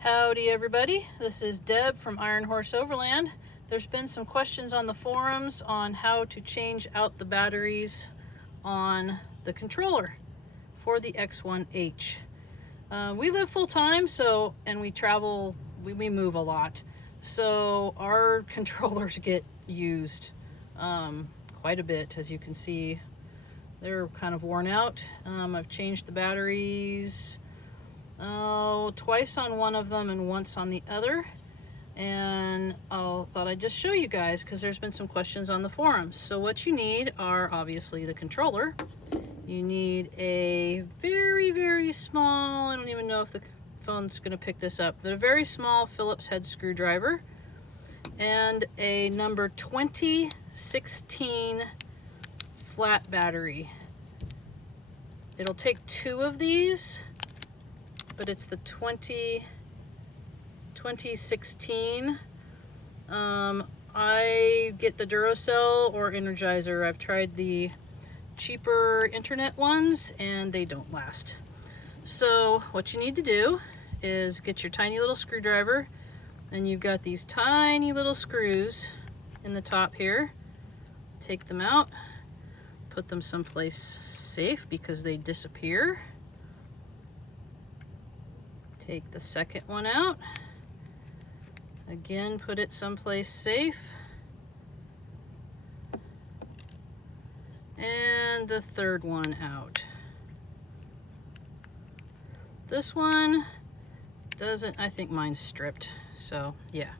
Howdy everybody, this is Deb from Iron Horse Overland. There's been some questions on the forums on how to change out the batteries on the controller for the X1H. We live full-time, and we travel, we move a lot, so our controllers get used quite a bit. As you can see, they're kind of worn out. I've changed the batteries twice on one of them and once on the other, and I thought I'd just show you guys because there's been some questions on the forums. So what you need are obviously the controller. You need a very small, I don't even know if the phone's going to pick this up, but a very small Phillips head screwdriver and a number 2016 flat battery. It'll take two of these, but it's the 2016. I get the Duracell or Energizer. I've tried the cheaper internet ones and they don't last. So what you need to do is get your tiny little screwdriver, and you've got these tiny little screws in the top here. Take them out, put them someplace safe because they disappear. Take the second one out. Again, put it someplace safe. And the third one out. This one doesn't, I think mine's stripped. So yeah,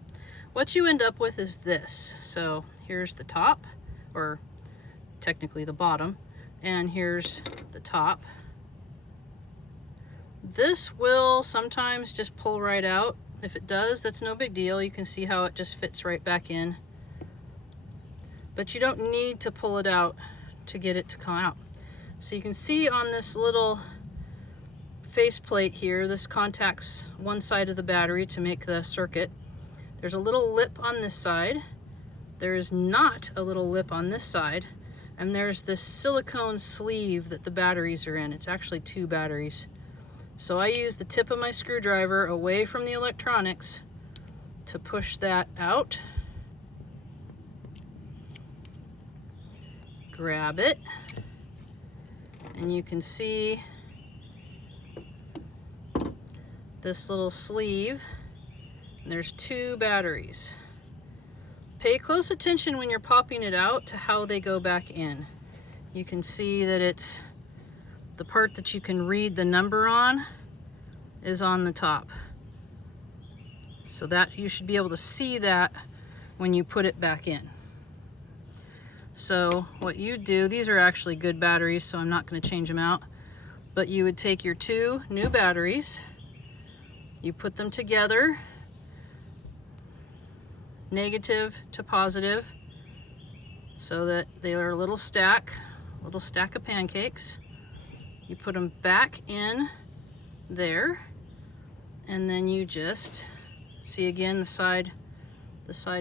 what you end up with is this. So here's the top, or technically the bottom, and here's the top. This will sometimes just pull right out. If it does, that's no big deal. You can see how it just fits right back in. But you don't need to pull it out to get it to come out. So you can see on this little faceplate here, this contacts one side of the battery to make the circuit. There's a little lip on this side. There is not a little lip on this side. And there's this silicone sleeve that the batteries are in. It's actually two batteries. So I use the tip of my screwdriver away from the electronics to push that out. Grab it, and you can see this little sleeve, and there's two batteries. Pay close attention when you're popping it out to how they go back in. You can see that it's the part that you can read the number on is on the top. So that you should be able to see that when you put it back in. So what you do, these are actually good batteries, so I'm not going to change them out, but you would take your two new batteries, you put them together, negative to positive, so that they are a little stack of pancakes. You put them back in there, and then you just see again the side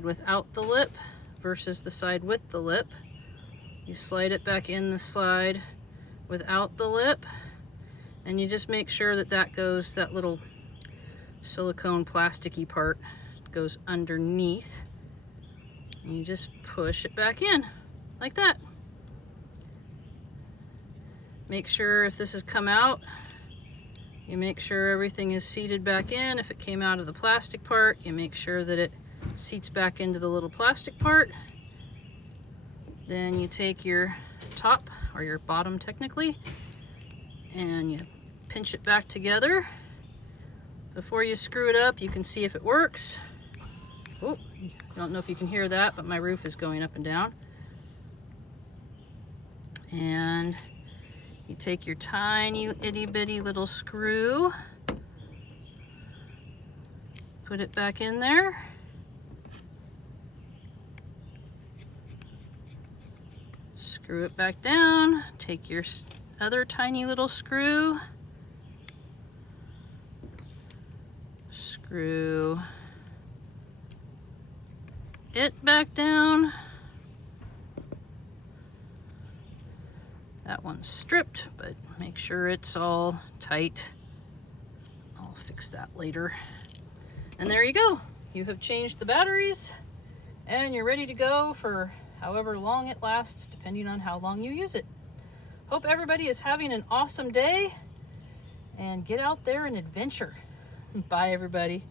without the lip versus the side with the lip. You slide it back in the side without the lip, and you just make sure that that little silicone plasticky part goes underneath, and you just push it back in like that. Make sure if this has come out, you make sure everything is seated back in. If it came out of the plastic part, you make sure that it seats back into the little plastic part. Then you take your top, or your bottom technically, and you pinch it back together. Before you screw it up, you can see if it works. Oh, I don't know if you can hear that, but my roof is going up and down. And you take your tiny itty bitty little screw, put it back in there. Screw it back down, take your other tiny little screw, screw it back down. That one's stripped, but make sure it's all tight. I'll fix that later. And there you go. You have changed the batteries and you're ready to go for however long it lasts, depending on how long you use it. Hope everybody is having an awesome day and get out there and adventure. Bye, everybody.